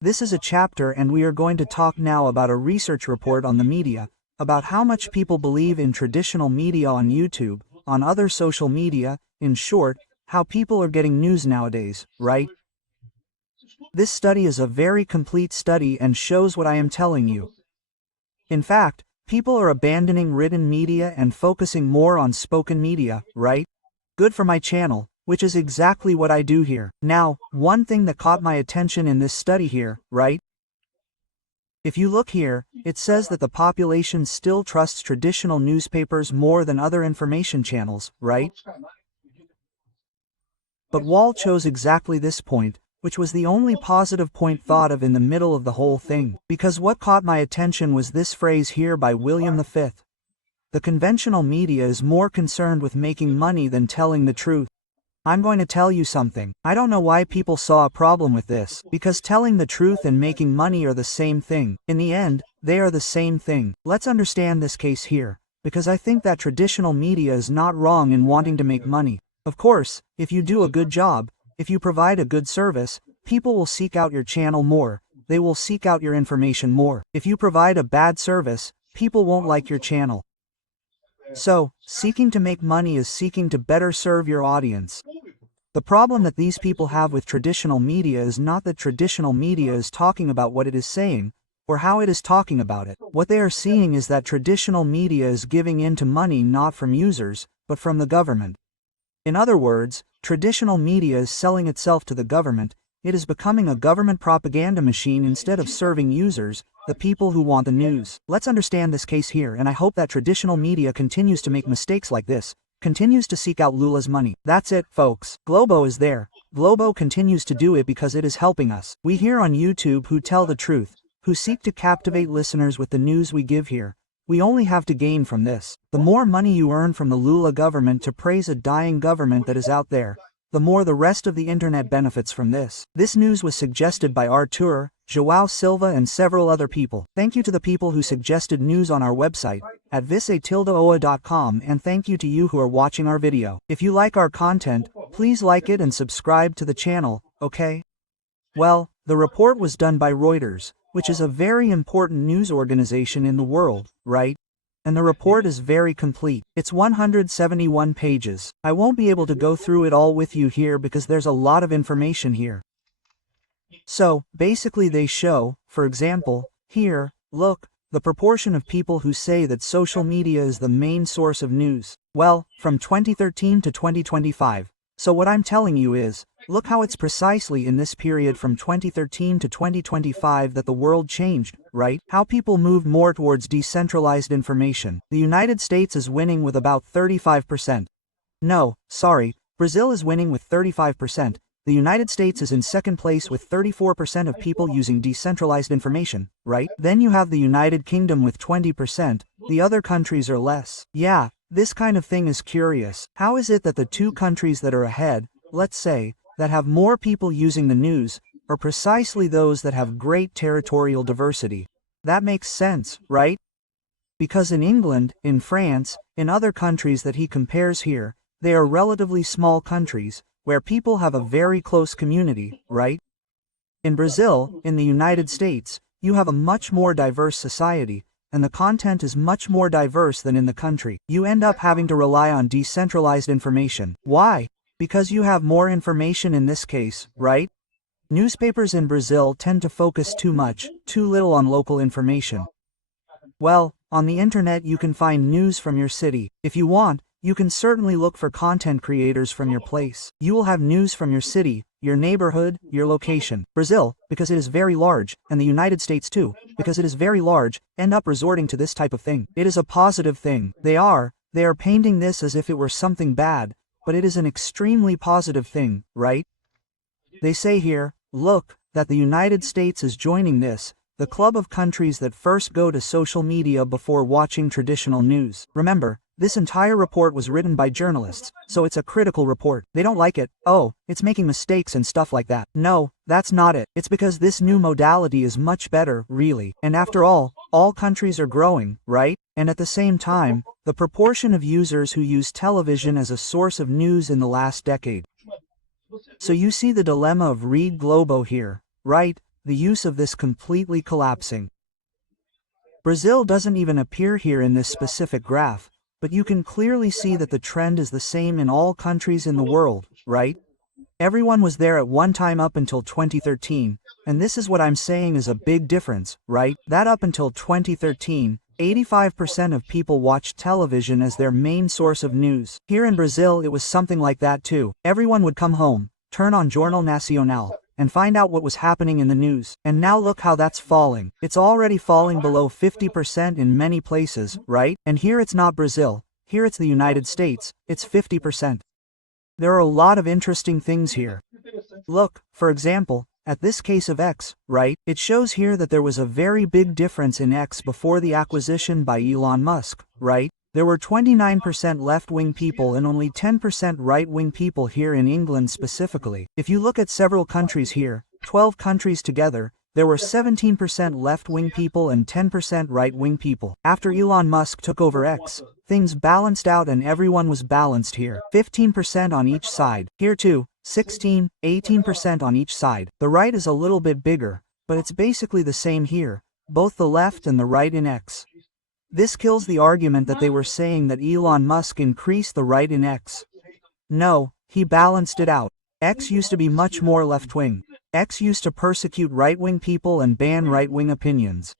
This is a chapter, and we are going to talk now about a research report on the media, about how much people believe in traditional media on YouTube, on other social media, in short, how people are getting news nowadays, right? This study is a very complete study and shows what I am telling you. In fact, people are abandoning written media and focusing more on spoken media, right? Good for my channel, which is exactly what I do here. Now, one thing that caught my attention in this study here, right? If you look here, it says that the population still trusts traditional newspapers more than other information channels, right? But Wall chose exactly this point, which was the only positive point thought of in the middle of the whole thing, because what caught my attention was this phrase here by William V. The conventional media is more concerned with making money than telling the truth. I'm going to tell you something. I don't know why people saw a problem with this, because telling the truth and making money are the same thing. In the end, they are the same thing. Let's understand this case here, because I think that traditional media is not wrong in wanting to make money. Of course, if you do a good job, if you provide a good service, people will seek out your channel more. They will seek out your information more. If you provide a bad service, people won't like your channel. So, seeking to make money is seeking to better serve your audience. The problem that these people have with traditional media is not that traditional media is talking about what it is saying, or how it is talking about it. What they are seeing is that traditional media is giving in to money not from users, but from the government. In other words, traditional media is selling itself to the government. It is becoming a government propaganda machine instead of serving users, the people who want the news. Let's understand this case here, and I hope that traditional media continues to make mistakes like this, continues to seek out Lula's money. That's it, folks. Globo is there. Globo continues to do it because it is helping us. We here on YouTube who tell the truth, who seek to captivate listeners with the news we give here. We only have to gain from this. The more money you earn from the Lula government to praise a dying government that is out there, the more the rest of the internet benefits from this. This news was suggested by Artur, João Silva and several other people. Thank you to the people who suggested news on our website, at vice-oa.com, and thank you to you who are watching our video. If you like our content, please like it and subscribe to the channel, okay? Well, the report was done by Reuters, which is a very important news organization in the world, right? And the report is very complete. It's 171 pages. I won't be able to go through it all with you here because there's a lot of information here. So, basically they show, for example, here, look, the proportion of people who say that social media is the main source of news. Well, from 2013 to 2025. So what I'm telling you is, look how it's precisely in this period from 2013 to 2025 that the world changed, right? How people moved more towards decentralized information. The United States is winning with about 35%. No, sorry, Brazil is winning with 35%. The United States is in second place with 34% of people using decentralized information, right? Then you have the United Kingdom with 20%, the other countries are less. Yeah, this kind of thing is curious. How is it that the two countries that are ahead, let's say, that have more people using the news, are precisely those that have great territorial diversity? That makes sense, right? Because in England, in France, in other countries that he compares here, they are relatively small countries, where people have a very close community, right? In Brazil, in the United States, you have a much more diverse society, and the content is much more diverse than in the country. You end up having to rely on decentralized information. Why? Because you have more information in this case, right? Newspapers in Brazil tend to focus too little on local information. Well, on the internet you can find news from your city. If you want, you can certainly look for content creators from your place. You will have news from your city, your neighborhood, your location. Brazil, because it is very large, and the United States too, because it is very large, end up resorting to this type of thing. It is a positive thing. They are painting this as if it were something bad, but it is an extremely positive thing, right? They say here, look, that the United States is joining this, the club of countries that first go to social media before watching traditional news. Remember, this entire report was written by journalists, so it's a critical report. They don't like it, oh, it's making mistakes and stuff like that. No, that's not it. It's because this new modality is much better, really. And after all countries are growing, right? And at the same time, the proportion of users who use television as a source of news in the last decade. So you see the dilemma of Read Globo here. right? The use of this completely collapsing. Brazil doesn't even appear here in this specific graph, but you can clearly see that the trend is the same in all countries in the world, right? Everyone was there at one time up until 2013, and this is what I'm saying is a big difference, right? That up until 2013, 85% of people watched television as their main source of news. Here in Brazil it was something like that too. Everyone would come home, turn on Jornal Nacional, and find out what was happening in the news. And now look how that's falling. It's already falling below 50% in many places, right? And here it's not Brazil, here it's the United States, it's 50%. There are a lot of interesting things here. Look, for example, at this case of X, right? It shows here that there was a very big difference in X before the acquisition by Elon Musk, right? There were 29% left-wing people and only 10% right-wing people here in England specifically. If you look at several countries here, 12 countries together, there were 17% left-wing people and 10% right-wing people. After Elon Musk took over X, things balanced out and everyone was balanced here. 15% on each side. Here too, 16, 18% on each side. The right is a little bit bigger, but it's basically the same here, both the left and the right in X. This kills the argument that they were saying that Elon Musk increased the right in X. No, he balanced it out. X used to be much more left-wing. X used to persecute right-wing people and ban right-wing opinions.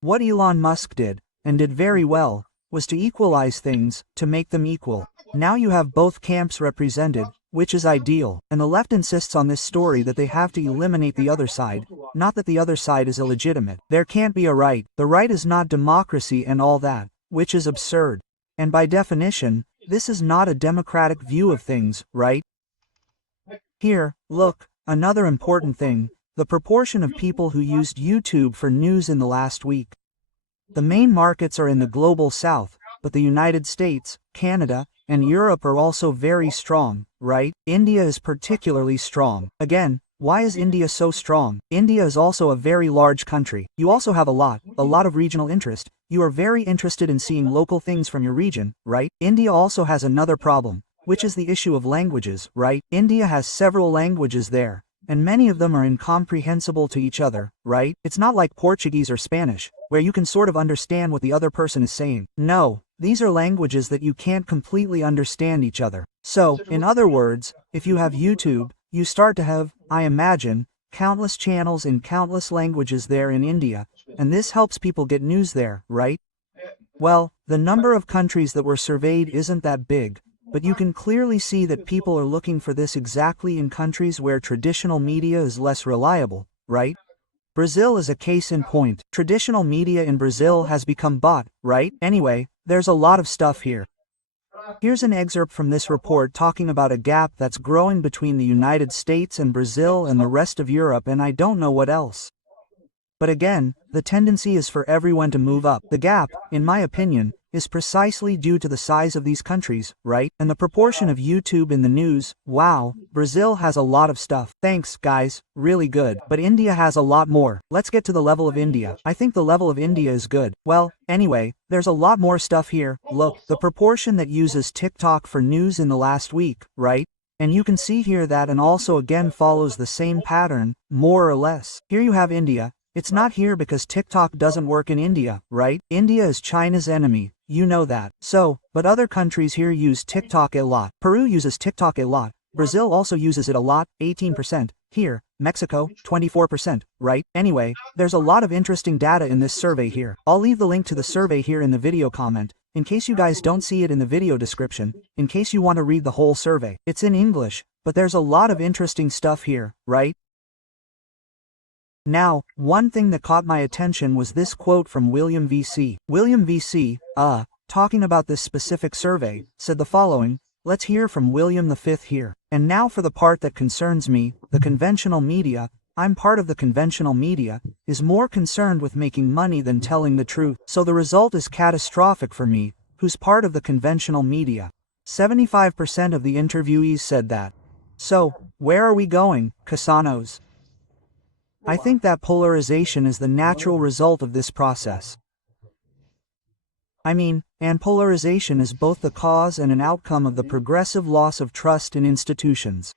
What Elon Musk did, and did very well, was to equalize things, to make them equal. Now you have both camps represented, which is ideal, and the left insists on this story that they have to eliminate the other side, not that the other side is illegitimate. There can't be a right, the right is not democracy and all that, which is absurd. And by definition, this is not a democratic view of things, right? Here, look, another important thing, the proportion of people who used YouTube for news in the last week. The main markets are in the global south, but the United States, Canada, and Europe are also very strong, right? India is particularly strong. Again, why is India so strong? India is also a very large country. You also have a lot of regional interest. You are very interested in seeing local things from your region, right? India also has another problem, which is the issue of languages, right? India has several languages there, and many of them are incomprehensible to each other, right? It's not like Portuguese or Spanish, where you can sort of understand what the other person is saying. No, these are languages that you can't completely understand each other. So, in other words, if you have YouTube, you start to have, I imagine, countless channels in countless languages there in India, and this helps people get news there, right? Well, the number of countries that were surveyed isn't that big, but you can clearly see that people are looking for this exactly in countries where traditional media is less reliable, right? Brazil is a case in point. Traditional media in Brazil has become bought, right? Anyway, there's a lot of stuff here. Here's an excerpt from this report talking about a gap that's growing between the United States and Brazil and the rest of Europe, and I don't know what else. But again, the tendency is for everyone to move up. The gap, in my opinion, is precisely due to the size of these countries, right? And the proportion of YouTube in the news. Wow, Brazil has a lot of stuff. Thanks, guys, really good. But India has a lot more. Let's get to the level of India. I think the level of India is good. Well, anyway, there's a lot more stuff here. Look, the proportion that uses TikTok for news in the last week, right? And you can see here that and also again follows the same pattern, more or less. Here you have India. It's not here because TikTok doesn't work in India, right? India is China's enemy, you know that. So, but other countries here use TikTok a lot. Peru uses TikTok a lot. Brazil also uses it a lot, 18%. Here, Mexico, 24%, right? Anyway, there's a lot of interesting data in this survey here. I'll leave the link to the survey here in the video comment, in case you guys don't see it in the video description, in case you want to read the whole survey. It's in English, but there's a lot of interesting stuff here, right? Now, one thing that caught my attention was this quote from William VC. William VC, talking about this specific survey, said the following. Let's hear from William V here. And now for the part that concerns me, the conventional media. I'm part of the conventional media, is more concerned with making money than telling the truth. So the result is catastrophic for me, who's part of the conventional media. 75% of the interviewees said that. So, where are we going, Casanos? I think that polarization is the natural result of this process. I mean, and polarization is both the cause and an outcome of the progressive loss of trust in institutions.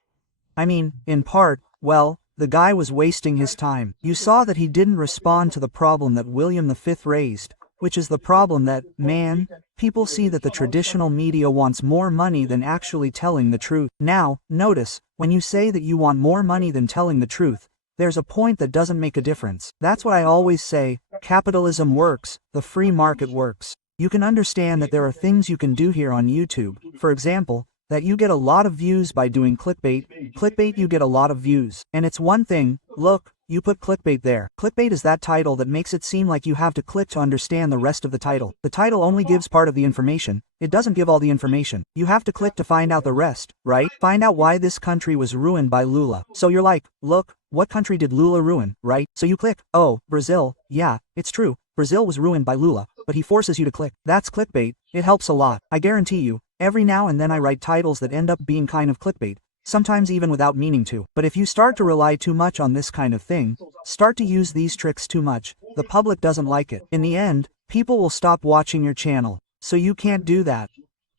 I mean, in part, well, the guy was wasting his time. You saw that he didn't respond to the problem that William V raised, which is the problem that, man, people see that the traditional media wants more money than actually telling the truth. Now, notice, when you say that you want more money than telling the truth, there's a point that doesn't make a difference. That's what I always say, capitalism works, the free market works. You can understand that there are things you can do here on YouTube, for example, that you get a lot of views by doing clickbait. Clickbait, you get a lot of views. And it's one thing, look, you put clickbait there. Clickbait is that title that makes it seem like you have to click to understand the rest of the title. The title only gives part of the information. It doesn't give all the information. You have to click to find out the rest, right? Find out why this country was ruined by Lula. So you're like, look, what country did Lula ruin, right? So you click, oh, Brazil, yeah, it's true. Brazil was ruined by Lula, but he forces you to click. That's clickbait. It helps a lot. I guarantee you, every now and then I write titles that end up being kind of clickbait. Sometimes even without meaning to. But if you start to rely too much on this kind of thing, start to use these tricks too much, the public doesn't like it. In the end, people will stop watching your channel, so you can't do that.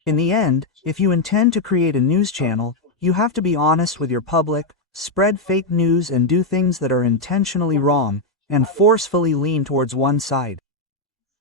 In the end, if you intend to create a news channel, you have to be honest with your public, spread fake news and do things that are intentionally wrong, and forcefully lean towards one side.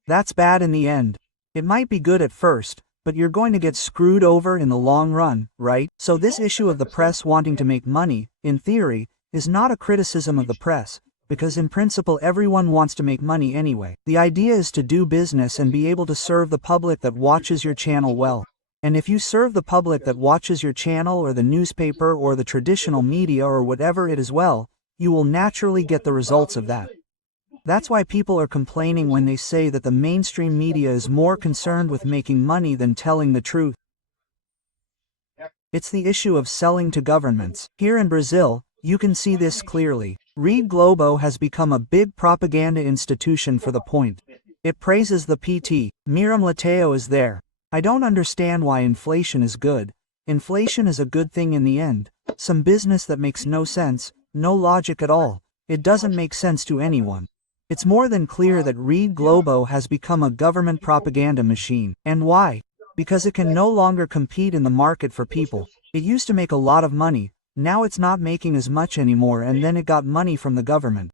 That's bad in the end. It might be good at first, but you're going to get screwed over in the long run, right? So this issue of the press wanting to make money, in theory, is not a criticism of the press, because in principle everyone wants to make money anyway. The idea is to do business and be able to serve the public that watches your channel well. And if you serve the public that watches your channel or the newspaper or the traditional media or whatever it is well, you will naturally get the results of that. That's why people are complaining when they say that the mainstream media is more concerned with making money than telling the truth. It's the issue of selling to governments. Here in Brazil, you can see this clearly. Rede Globo has become a big propaganda institution for the point. It praises the PT. Miriam Leitão is there. I don't understand why inflation is good. Inflation is a good thing in the end. Some business that makes no sense, no logic at all. It doesn't make sense to anyone. It's more than clear that Rede Globo has become a government propaganda machine. And why? Because it can no longer compete in the market for people. It used to make a lot of money, now it's not making as much anymore, and then it got money from the government.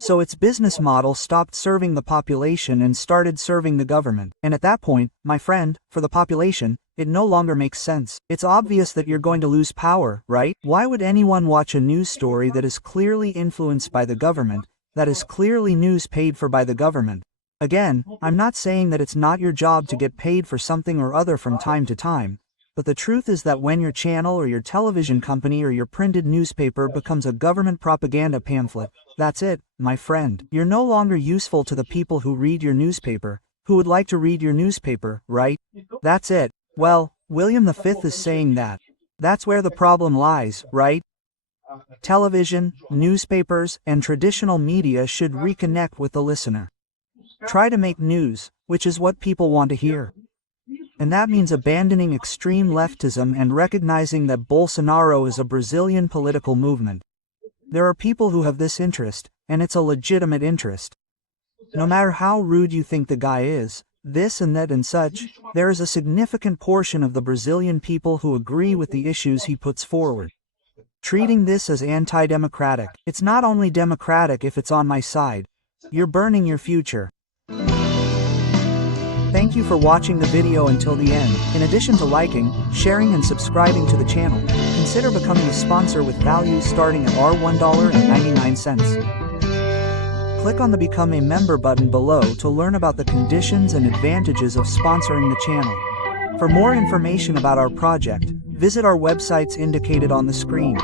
So its business model stopped serving the population and started serving the government. And at that point, my friend, for the population, it no longer makes sense. It's obvious that you're going to lose power, right? Why would anyone watch a news story that is clearly influenced by the government, that is clearly news paid for by the government? Again, I'm not saying that it's not your job to get paid for something or other from time to time, but the truth is that when your channel or your television company or your printed newspaper becomes a government propaganda pamphlet, that's it, my friend. You're no longer useful to the people who read your newspaper, who would like to read your newspaper, right? That's it. Well, William V is saying that. That's where the problem lies, right? Television, newspapers, and traditional media should reconnect with the listener. Try to make news, which is what people want to hear. And that means abandoning extreme leftism and recognizing that Bolsonaro is a Brazilian political movement. There are people who have this interest, and it's a legitimate interest. No matter how rude you think the guy is, this and that and such, there is a significant portion of the Brazilian people who agree with the issues he puts forward. Treating this as anti-democratic. It's not only democratic if it's on my side. You're burning your future. Thank you for watching the video until the end. In addition to liking, sharing and subscribing to the channel, consider becoming a sponsor with values starting at $1.99. Click on the Become a Member button below to learn about the conditions and advantages of sponsoring the channel. For more information about our project, visit our websites indicated on the screen.